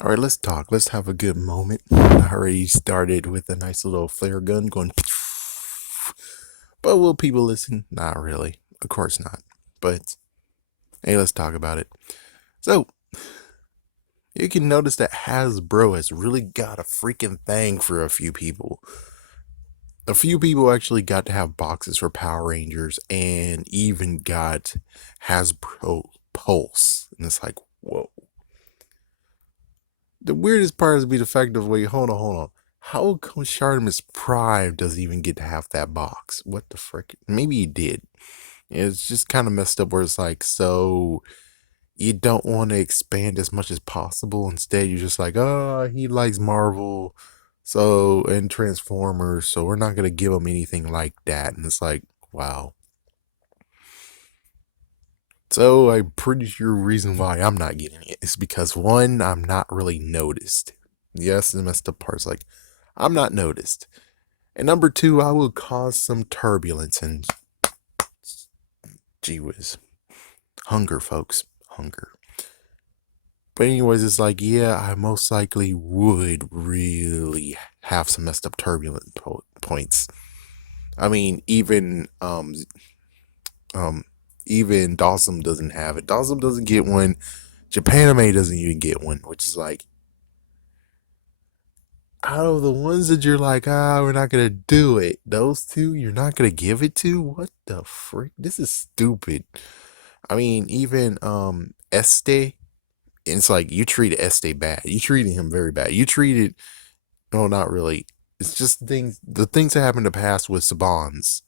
All right, let's talk. Let's have a good moment. I already started with a nice little flare gun going, but will people listen? Not really. Of course not. But hey, let's talk about it. So, you can notice that Hasbro has really got a freaking thing for a few people. A few people actually got to have boxes for Power Rangers and even got Hasbro Pulse. And it's like, whoa. The weirdest part is be the fact of, wait, hold on. How come Shartimus Prime doesn't even get to have that box? What the frick? Maybe he did. It's just kind of messed up where it's like, so you don't want to expand as much as possible. Instead, you're just like, oh, he likes Marvel, so, and Transformers, so we're not going to give him anything like that. And it's like, wow. So I'm pretty sure the reason why I'm not getting it is because one, I'm not really noticed. Yes, the messed up part's like, I'm not noticed. And number two, I will cause some turbulence and gee whiz. Hunger, folks. Hunger. But anyways, it's like, yeah, I most likely would really have some messed up turbulent points. I mean, um even Dawson doesn't have it. Dawson doesn't get one. Japanime doesn't even get one, which is like, out of the ones that you're like, we're not gonna do it, those two you're not gonna give it to? What the frick? This is stupid. I mean, even Este, it's like you treated Este bad. You treated him very bad. You treated, no, not really. It's just the things that happened in the past with Sabans.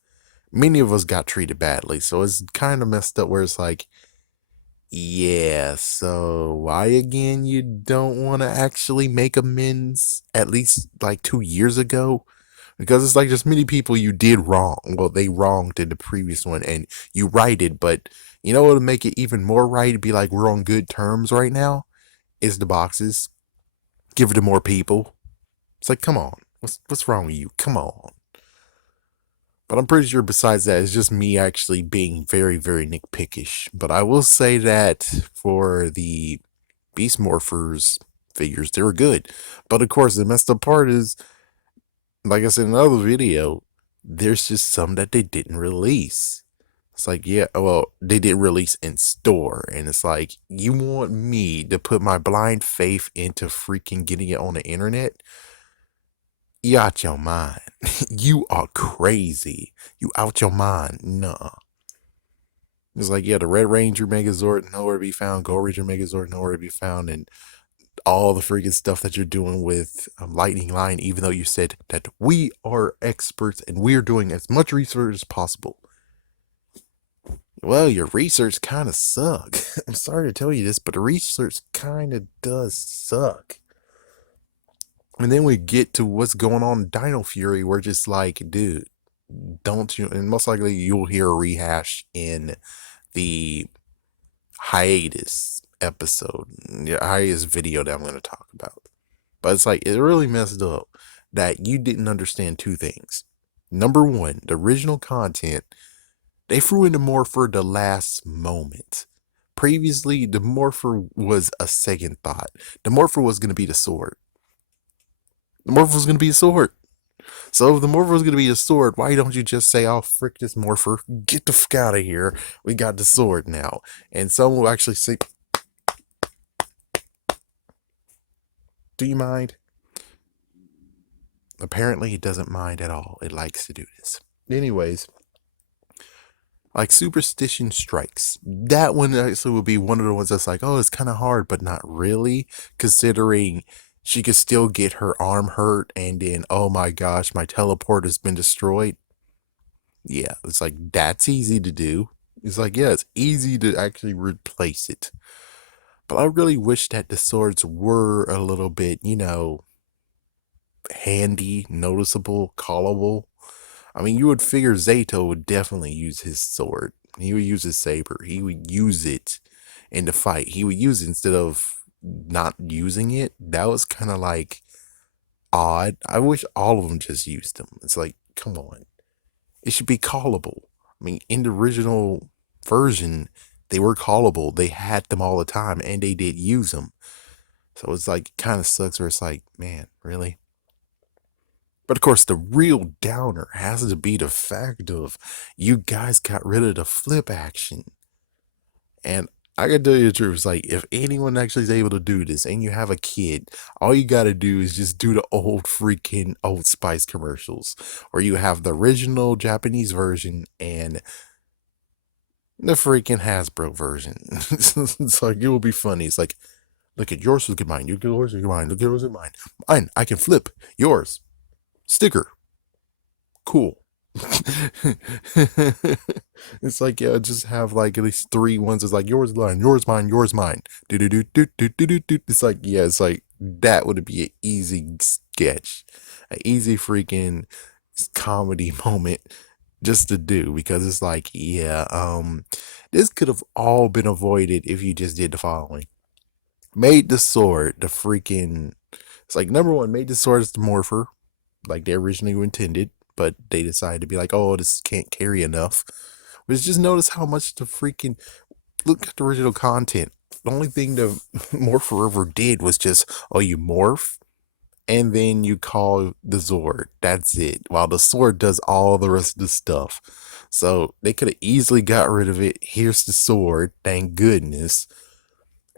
Many of us got treated badly, so it's kind of messed up where it's like, yeah, so why again you don't want to actually make amends at least like 2 years ago? Because it's like there's many people you did wrong. Well, they wronged in the previous one and you righted, but you know what'll make it even more right? It'd be like we're on good terms right now is the boxes. Give it to more people. It's like, come on. What's wrong with you? Come on. But I'm pretty sure besides that, it's just me actually being very, very nitpickish. But I will say that for the Beast Morphers figures, they were good. But of course, the messed up part is, like I said in another video, there's just some that they didn't release. It's like, yeah, well, they didn't release in store. And it's like, you want me to put my blind faith into freaking getting it on the internet? You out your mind. You are crazy. You out your mind. Nah. It's like, yeah, the Red Ranger Megazord nowhere to be found. Gold Ranger Megazord nowhere to be found. And all the freaking stuff that you're doing with Lightning Line, even though you said that we are experts and we're doing as much research as possible. Well, your research kind of suck. I'm sorry to tell you this, but the research kind of does suck. And then we get to what's going on in Dino Fury. We're just like, dude, don't you? And most likely you'll hear a rehash in the hiatus episode, the hiatus video that I'm going to talk about. But it's like, it really messed up that you didn't understand two things. Number one, the original content, they threw in the Morpher the last moment. Previously, the Morpher was a second thought. The Morpher was going to be the sword. The Morpher was going to be a sword. So if the Morpher was going to be a sword, why don't you just say, oh, frick this Morpher, get the fuck out of here. We got the sword now. And someone will actually say, do you mind? Apparently, it doesn't mind at all. It likes to do this. Anyways, like Superstition Strikes. That one actually would be one of the ones that's like, oh, it's kind of hard, but not really, considering she could still get her arm hurt, and then, oh my gosh, my teleport has been destroyed. Yeah, it's like, that's easy to do. It's like, yeah, it's easy to actually replace it. But I really wish that the swords were a little bit, handy, noticeable, callable. I mean, you would figure Zato would definitely use his sword. He would use his saber. He would use it in the fight. He would use it instead of not using it. That was kind of like odd. I wish all of them just used them. It's like, come on. It should be callable. I mean, in the original version, they were callable. They had them all the time, and they did use them. So it's like kind of sucks where it's like, man, really? But of course, the real downer has to be the fact of you guys got rid of the flip action. And I gotta tell you the truth, it's like if anyone actually is able to do this and you have a kid, all you gotta do is just do the old freaking Old Spice commercials where you have the original Japanese version and the freaking Hasbro version. It's like it will be funny. It's like, look at yours, look at mine, look at yours, look at mine, look at yours, look at mine. Mine, I can flip. Yours, sticker. Cool. It's like, yeah, just have like at least three ones. It's like yours, mine, yours, mine, yours, mine. Do do do do do do do do. It's like, yeah, it's like that would be an easy sketch, an easy freaking comedy moment just to do because it's like, yeah, this could have all been avoided if you just did the following: made the sword the freaking. It's like number one, made the sword as the morpher, like they originally were intended, but they decided to be like, oh, this can't carry enough. But just notice how much the freaking look at the original content. The only thing the Morph Forever did was just, oh, you morph and then you call the Zord. That's it. While the sword does all the rest of the stuff. So they could have easily got rid of it. Here's the sword. Thank goodness.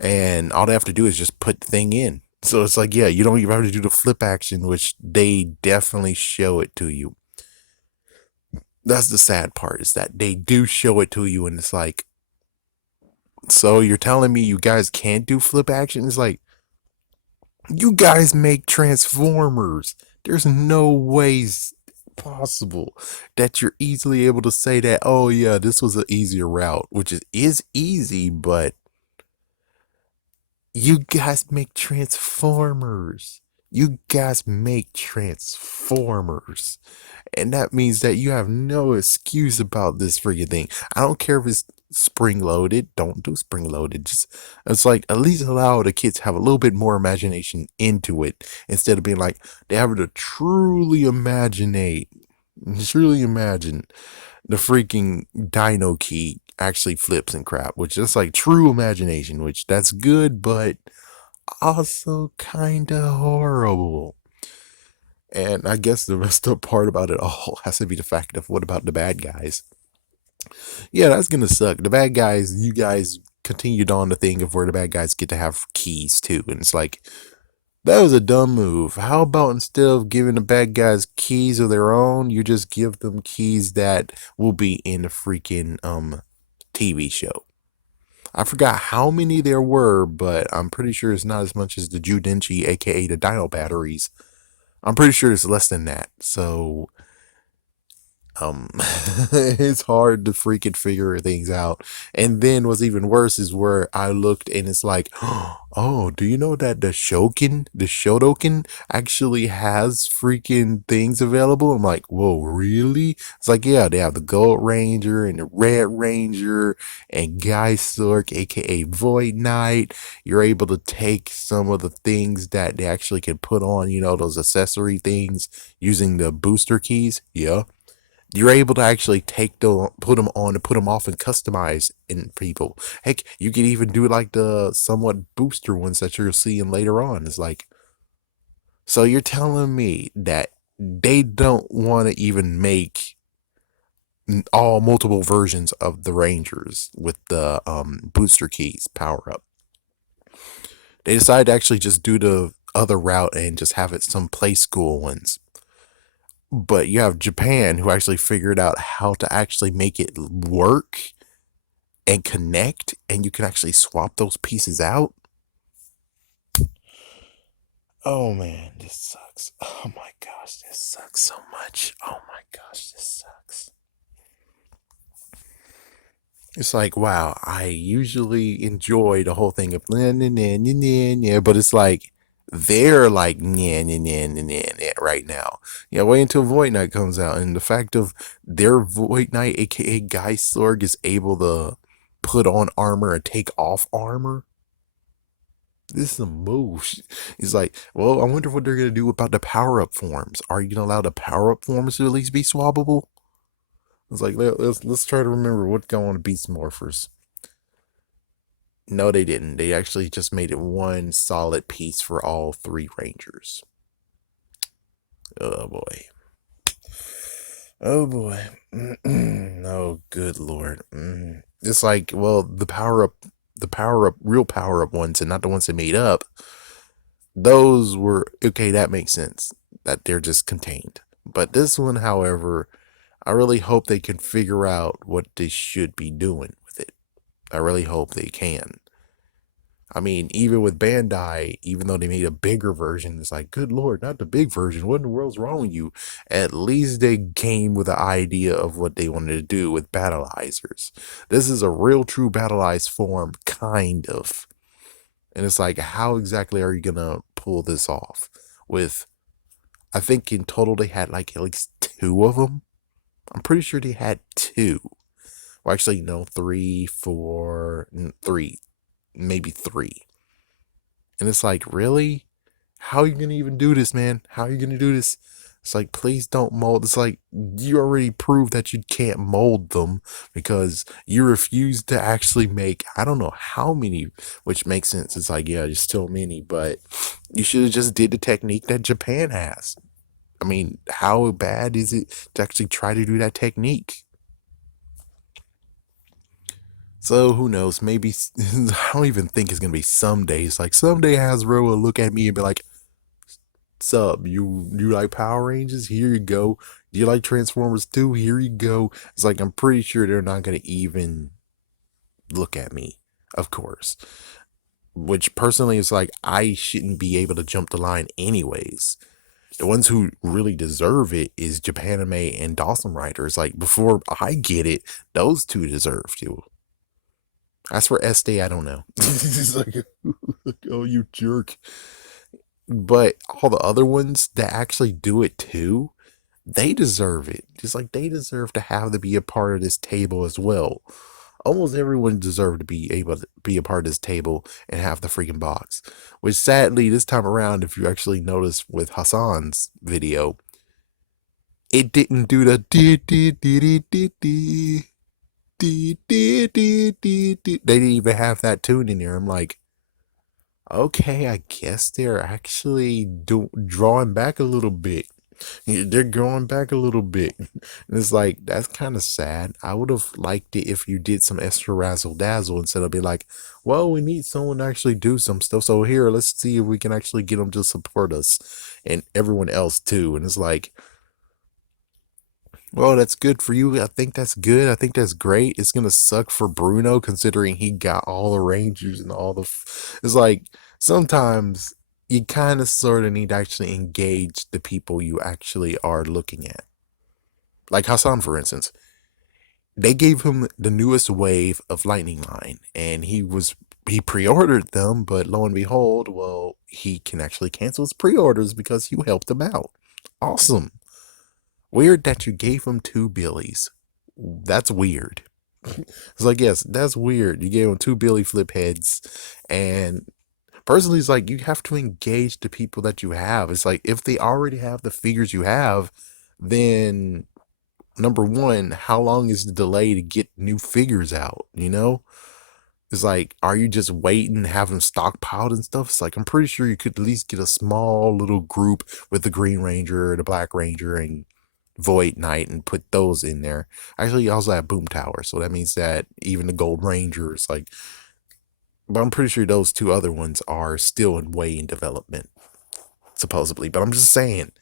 And all they have to do is just put the thing in. So it's like, yeah, you don't even have to do the flip action, which they definitely show it to you. That's the sad part, is that they do show it to you, and it's like, so you're telling me you guys can't do flip action? It's like, you guys make Transformers. There's no ways possible that you're easily able to say that, oh yeah, this was an easier route, which is easy, but you guys make Transformers. You guys make Transformers. And that means that you have no excuse about this freaking thing. I don't care if it's spring loaded. Don't do spring loaded. Just it's like at least allow the kids to have a little bit more imagination into it instead of being like they have to truly imagine the freaking Dino Key actually flips and crap, which is like true imagination, which that's good, but also kind of horrible. And I guess the rest of the part about it all has to be the fact of what about the bad guys? Yeah, that's gonna suck. The bad guys, you guys continued on the thing of where the bad guys get to have keys too. And it's like, that was a dumb move. How about instead of giving the bad guys keys of their own, you just give them keys that will be in the freaking TV show? I forgot how many there were, but I'm pretty sure it's not as much as the Judenchi, aka the Dino batteries. I'm pretty sure it's less than that. So um it's hard to freaking figure things out. And then what's even worse is where I looked and it's like, oh, do you know that the Shotoken actually has freaking things available? I'm like, whoa, really? It's like, yeah, they have the Gold Ranger and the Red Ranger and Guy Sork, aka Void Knight. You're able to take some of the things that they actually can put on, those accessory things using the booster keys. Yeah, you're able to actually put them on and put them off and customize in people. Heck, you can even do like the somewhat booster ones that you're seeing later on. It's like, so you're telling me that they don't want to even make all multiple versions of the Rangers with the booster keys power up. They decided to actually just do the other route and just have it some play school ones. But you have Japan who actually figured out how to actually make it work and connect, and you can actually swap those pieces out. Oh man, this sucks. Oh my gosh, this sucks so much. Oh my gosh, this sucks. It's like, wow, I usually enjoy the whole thing of nah, nah, nah, nah, nah, nah, but it's like they're like nah, nah, nah, nah, nah, nah, right now. Yeah, wait until Void Knight comes out, and the fact of their Void Knight, aka Guy Sorg, is able to put on armor and take off armor. This is a move. He's like, well, I wonder what they're gonna do about the power up forms. Are you gonna allow the power up forms to at least be swappable? It's like let's try to remember what's going on to Beast Morphers. No, they didn't. They actually just made it one solid piece for all three Rangers. Oh boy. Oh boy. Oh, good lord. It's like, well, real power up ones, and not the ones they made up. Those were okay. That makes sense. That they're just contained. But this one, however, I really hope they can figure out what they should be doing with it. I really hope they can. I mean, even with Bandai, even though they made a bigger version, it's like, good lord, not the big version. What in the world's wrong with you? At least they came with an idea of what they wanted to do with battleizers. This is a real true battleize form, kind of. And it's like, how exactly are you gonna pull this off? With, I think in total they had like at least two of them. I'm pretty sure they had two. Well, actually, no, three, four, three, maybe three. And it's like, really? How are you going to even do this, man? How are you going to do this? It's like, please don't mold. It's like, you already proved that you can't mold them because you refuse to actually make, I don't know how many, which makes sense. It's like, yeah, there's still many, but you should have just did the technique that Japan has. I mean, how bad is it to actually try to do that technique? So who knows? Maybe I don't even think it's gonna be someday. It's like someday Hasbro will look at me and be like, "Sup? You like Power Rangers? Here you go. Do you like Transformers too? Here you go." It's like I'm pretty sure they're not gonna even look at me, of course. Which personally is like I shouldn't be able to jump the line anyways. The ones who really deserve it is Japanime and Dawson Riders. Like before I get it, those two deserve to. As for Estee, I don't know. He's like, oh, you jerk. But all the other ones that actually do it too, they deserve it. Just like they deserve to have to be a part of this table as well. Almost everyone deserved to be able to be a part of this table and have the freaking box. Which sadly, this time around, if you actually notice with Hassan's video, it didn't do the dee dee dee dee dee dee. Dee, dee, dee, dee, dee. They didn't even have that tune in there. I'm like, okay, I guess they're actually drawing back a little bit. They're going back a little bit. And it's like, that's kind of sad. I would have liked it if you did some extra razzle dazzle instead of be like, well, we need someone to actually do some stuff. So here, let's see if we can actually get them to support us and everyone else too. And it's like, well, that's good for you. I think that's good. I think that's great. It's gonna suck for Bruno considering he got all the Rangers and all the. It's like sometimes you kind of sort of need to actually engage the people you actually are looking at. Like Hassan, for instance, they gave him the newest wave of Lightning Line, and he pre-ordered them, but lo and behold, well, he can actually cancel his pre-orders because you helped him out. Awesome. Weird that you gave him two Billies. That's weird. It's like, yes, that's weird. You gave him two Billy flip heads. And personally, it's like you have to engage the people that you have. It's like if they already have the figures you have, then number one, how long is the delay to get new figures out? You know? It's like, are you just waiting, have them stockpiled and stuff? It's like, I'm pretty sure you could at least get a small little group with the Green Ranger, the Black Ranger, and Void Knight and put those in there. Actually, you also have Boom Tower, so that means that even the Gold Ranger is like. But I'm pretty sure those two other ones are still way in development, supposedly. But I'm just saying,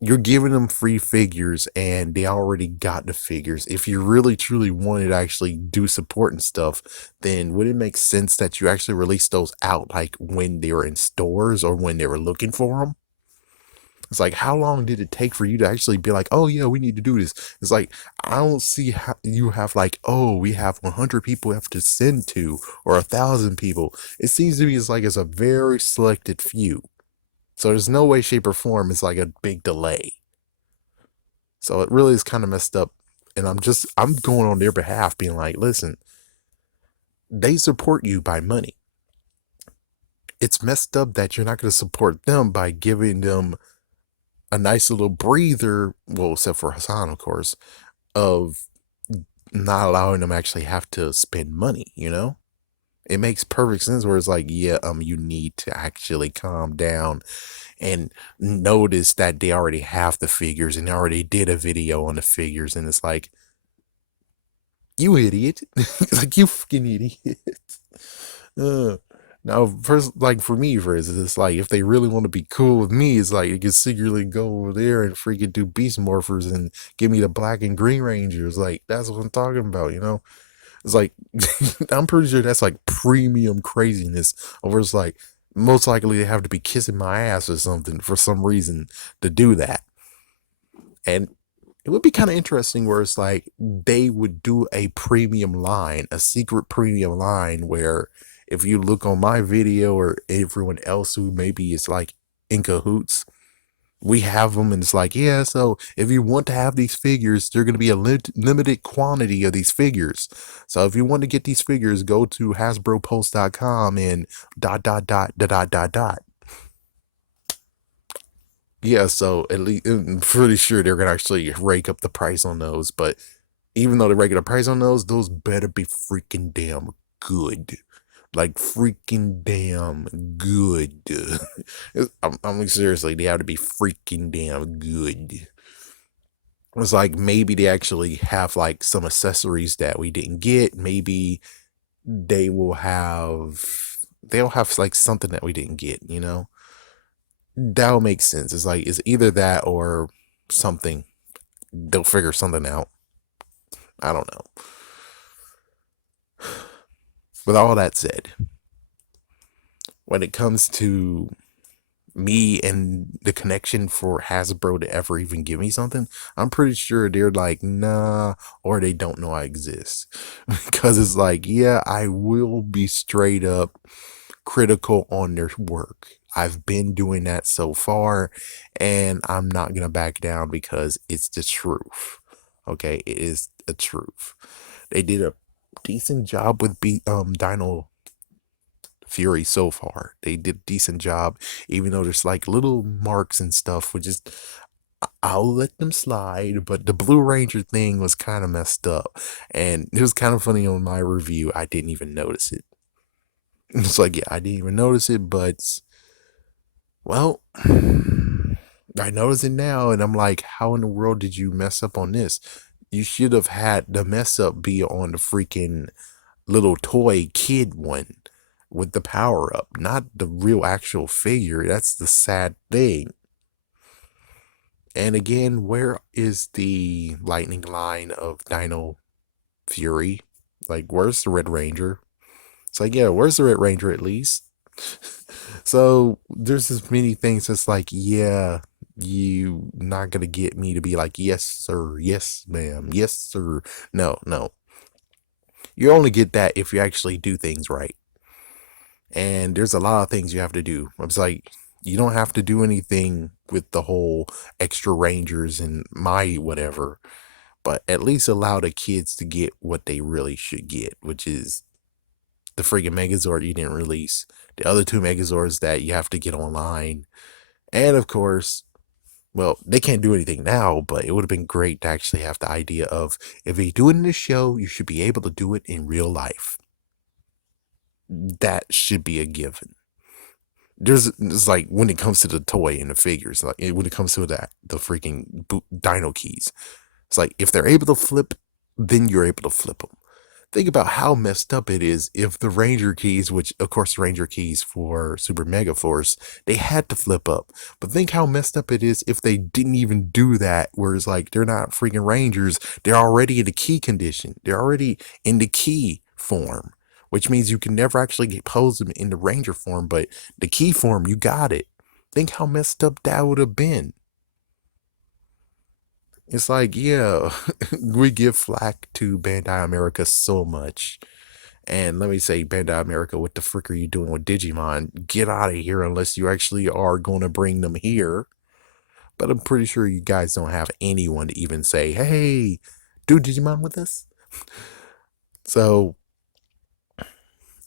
you're giving them free figures and they already got the figures. If you really truly wanted to actually do support and stuff, then would it make sense that you actually release those out like when they were in stores or when they were looking for them? It's like, how long did it take for you to actually be like, oh, yeah, we need to do this? It's like, I don't see how you have like, oh, we have 100 people we have to send to or 1,000 people. It seems to me it's like it's a very selected few. So there's no way, shape, or form it's like a big delay. So it really is kind of messed up. And I'm going on their behalf being like, listen, they support you by money. It's messed up that you're not going to support them by giving them a nice little breather, well, except for Hassan, of course, of not allowing them actually have to spend money, you know? It makes perfect sense where it's like, yeah, you need to actually calm down and notice that they already have the figures and they already did a video on the figures, and it's like, you idiot. Like, you fucking idiot. Uh, now, first, like for me, for instance, it's like if they really want to be cool with me, it's like you can secretly go over there and freaking do beast morphers and give me the black and green rangers. Like, that's what I'm talking about, you know? It's like I'm pretty sure that's like premium craziness. Where it's like most likely they have to be kissing my ass or something for some reason to do that. And it would be kind of interesting where it's like they would do a premium line, a secret premium line where if you look on my video or everyone else who maybe is like in cahoots, we have them, and it's like, yeah, so if you want to have these figures, they're going to be a limited quantity of these figures. So if you want to get these figures, go to hasbropost.com and dot dot dot dot dot dot dot. Yeah, so at least I'm pretty sure they're gonna actually rake up the price on those. But even though they rake up the price on those better be freaking damn good. Like freaking damn good. I'm seriously, they have to be freaking damn good. It's like maybe they actually have like some accessories that we didn't get. Maybe they will have they'll have like something that we didn't get, you know? That'll make sense. It's like it's either that or something. They'll figure something out. I don't know. With all that said, when it comes to me and the connection for Hasbro to ever even give me something, I'm pretty sure they're like, nah, or they don't know I exist. Because it's like, yeah, I will be straight up critical on their work. I've been doing that so far, and I'm not gonna back down because it's the truth. Okay, it is the truth. They did a decent job with Dino Fury so far. They did a decent job, even though there's like little marks and stuff, which is I'll let them slide. But the Blue Ranger thing was kind of messed up, and it was kind of funny on my review. I didn't even notice it. It's like, yeah, I didn't even notice it, but well, I notice it now, and I'm like, how in the world did you mess up on this? You should have had the mess up be on the freaking little toy kid one with the power up, not the real actual figure. That's the sad thing. And again, where is the lightning line of Dino Fury? Like, where's the Red Ranger? It's like, yeah, where's the Red Ranger at least? So there's as many things that's like, yeah, you not gonna get me to be like, yes, sir, yes, ma'am, yes, sir. No, no. You only get that if you actually do things right. And there's a lot of things you have to do. It's like you don't have to do anything with the whole extra rangers and my whatever, but at least allow the kids to get what they really should get, which is the freaking Megazord you didn't release, the other two Megazords that you have to get online, and of course, well, they can't do anything now, but it would have been great to actually have the idea of if you do it in the show, you should be able to do it in real life. That should be a given. It's like when it comes to the toy and the figures, like when it comes to the freaking Dino Keys, it's like if they're able to flip, then you're able to flip them. Think about how messed up it is if the Ranger keys, which of course the Ranger keys for Super Mega Force, they had to flip up. But think how messed up it is if they didn't even do that, where it's like they're not freaking Rangers, they're already in the key condition. They're already in the key form, which means you can never actually pose them in the Ranger form, but the key form, you got it. Think how messed up that would have been. It's like, yeah, we give flack to Bandai America so much. And let me say, Bandai America, what the frick are you doing with Digimon? Get out of here unless you actually are going to bring them here. But I'm pretty sure you guys don't have anyone to even say, hey, do Digimon with us. So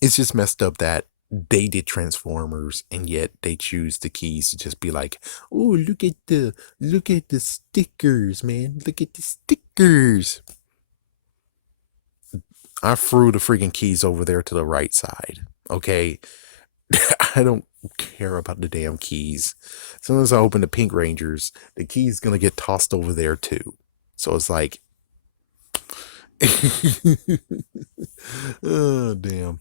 it's just messed up that they did Transformers and yet they choose the keys to just be like, oh, look at the stickers, man. Look at the stickers. I threw the freaking keys over there to the right side. Okay. I don't care about the damn keys. As soon as I open the Pink Rangers, the key's gonna get tossed over there too. So it's like, oh damn.